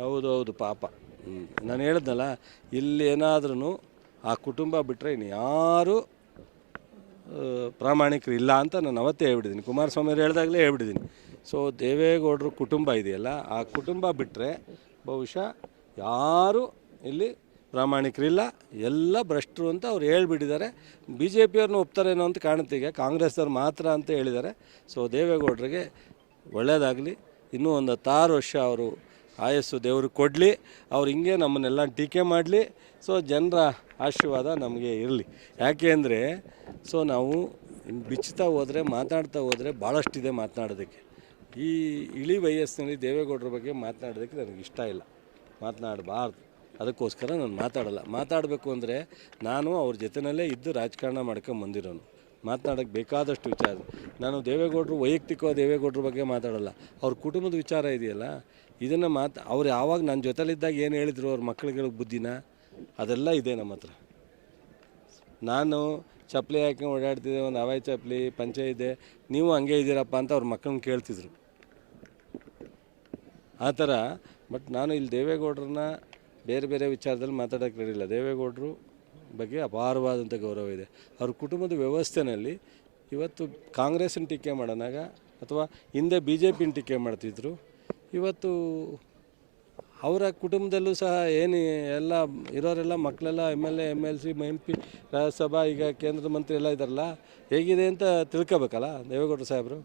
ಹೌದು ಹೌದು ಪಾಪ. ನಾನು ಹೇಳಿದ್ನಲ್ಲ ಇಲ್ಲಿ ಏನಾದ್ರೂ ಆ ಕುಟುಂಬ ಬಿಟ್ಟರೆ ಇನ್ನು ಯಾರು ಪ್ರಾಮಾಣಿಕರು ಇಲ್ಲ ಅಂತ ನಾನು ಅವತ್ತೇ ಹೇಳ್ಬಿಟ್ಟಿದ್ದೀನಿ ಕುಮಾರಸ್ವಾಮಿ ಅವ್ರು ಹೇಳ್ದಾಗಲೇ ಹೇಳ್ಬಿಟ್ಟಿದ್ದೀನಿ ಸೊ ದೇವೇಗೌಡರು ಕುಟುಂಬ ಇದೆಯಲ್ಲ, ಆ ಕುಟುಂಬ ಬಿಟ್ಟರೆ ಬಹುಶಃ ಯಾರು ಇಲ್ಲಿ ಪ್ರಾಮಾಣಿಕರಿಲ್ಲ ಎಲ್ಲ ಭ್ರಷ್ಟರು ಅಂತ ಅವ್ರು ಹೇಳ್ಬಿಟ್ಟಿದ್ದಾರೆ. ಬಿ ಜೆ ಪಿಯವ್ರನ್ನ ಒಪ್ತಾರೇನೋ ಅಂತ ಕಾಣುತ್ತೆ ಈಗ ಕಾಂಗ್ರೆಸ್ನವ್ರು ಮಾತ್ರ ಅಂತ ಹೇಳಿದ್ದಾರೆ. ಸೊ ದೇವೇಗೌಡರಿಗೆ ಒಳ್ಳೆಯದಾಗಲಿ ಇನ್ನೂ ಒಂದು ಹತ್ತಾರು ವರ್ಷ ಅವರು ಆಯಸ್ಸು ದೇವರು ಕೊಡಲಿ, ಅವ್ರು ಹಿಂಗೆ ನಮ್ಮನ್ನೆಲ್ಲ ಟೀಕೆ ಮಾಡಲಿ. ಸೊ ಜನರ ಆಶೀರ್ವಾದ ನಮಗೆ ಇರಲಿ. ಯಾಕೆ ಅಂದರೆ, ಸೊ ನಾವು ಬಿಚ್ಚುತ್ತಾ ಹೋದರೆ, ಮಾತಾಡ್ತಾ ಹೋದರೆ ಭಾಳಷ್ಟಿದೆ ಮಾತನಾಡೋದಕ್ಕೆ. ಈ ಇಳಿ ವಯಸ್ಸಿನಲ್ಲಿ ದೇವೇಗೌಡರ ಬಗ್ಗೆ ಮಾತನಾಡೋದಕ್ಕೆ ನನಗೆ ಇಷ್ಟ ಇಲ್ಲ. ಮಾತನಾಡಬಾರ್ದು. ಅದಕ್ಕೋಸ್ಕರ ನಾನು ಮಾತಾಡಲ್ಲ. ಮಾತಾಡಬೇಕು ಅಂದರೆ ನಾನು ಅವ್ರ ಜೊತೆಯಲ್ಲೇ ಇದ್ದು ರಾಜಕಾರಣ ಮಾಡ್ಕೊಂಡು ಬಂದಿರೋನು ಮಾತನಾಡೋಕ್ಕೆ ಬೇಕಾದಷ್ಟು ವಿಚಾರ. ನಾನು ದೇವೇಗೌಡರು ವೈಯಕ್ತಿಕವಾಗಿ ದೇವೇಗೌಡರ ಬಗ್ಗೆ ಮಾತಾಡಲ್ಲ. ಅವ್ರ ಕುಟುಂಬದ ವಿಚಾರ ಇದೆಯಲ್ಲ? ಇದನ್ನು ಮಾತು, ಅವ್ರು ಯಾವಾಗ ನನ್ನ ಜೊತೆಲಿದ್ದಾಗ ಏನು ಹೇಳಿದ್ರು ಅವ್ರ ಮಕ್ಕಳಿಗೆ ಬುದ್ಧಿನ? ಅದೆಲ್ಲ ಇದೆ ನಮ್ಮ ಹತ್ರ. ನಾನು ಚಪ್ಪಲಿ ಹಾಕೊಂಡು ಓಡಾಡ್ತಿದ್ದೆ, ಒಂದು ಹವಾಯಿ ಚಪ್ಪಲಿ, ಪಂಚೆ ಇದೆ. ನೀವು ಹಂಗೆ ಇದ್ದೀರಪ್ಪ ಅಂತ ಅವ್ರ ಮಕ್ಕಳನ್ನ ಕೇಳ್ತಿದ್ರು. ಆ ಥರ, ಬಟ್ ನಾನು ಇಲ್ಲಿ ದೇವೇಗೌಡ್ರನ್ನ ಬೇರೆ ಬೇರೆ ವಿಚಾರದಲ್ಲಿ ಮಾತಾಡೋಕ್ಕೆ ರೆಡಿಲ್ಲ ದೇವೇಗೌಡರು ಬಗ್ಗೆ ಅಪಾರವಾದಂಥ ಗೌರವ ಇದೆ. ಅವ್ರ ಕುಟುಂಬದ ವ್ಯವಸ್ಥೆನಲ್ಲಿ ಇವತ್ತು ಕಾಂಗ್ರೆಸ್ನ ಟೀಕೆ ಮಾಡೋಣಾಗ ಅಥವಾ ಹಿಂದೆ ಬಿ ಜೆ ಪಿನ ಟೀಕೆ ಮಾಡ್ತಿದ್ರು, ಇವತ್ತು ಅವರ ಕುಟುಂಬದಲ್ಲೂ ಸಹ ಏನು ಎಲ್ಲ ಇರೋರೆಲ್ಲ ಮಕ್ಕಳೆಲ್ಲ M L A, M L C M P, Rajya Sabha, ಈಗ ಕೇಂದ್ರ ಮಂತ್ರಿ ಎಲ್ಲ ಇದ್ದಾರಲ್ಲ, ಹೇಗಿದೆ ಅಂತ ತಿಳ್ಕೊಬೇಕಲ್ಲ ದೇವೇಗೌಡರು ಸಾಹೇಬರು?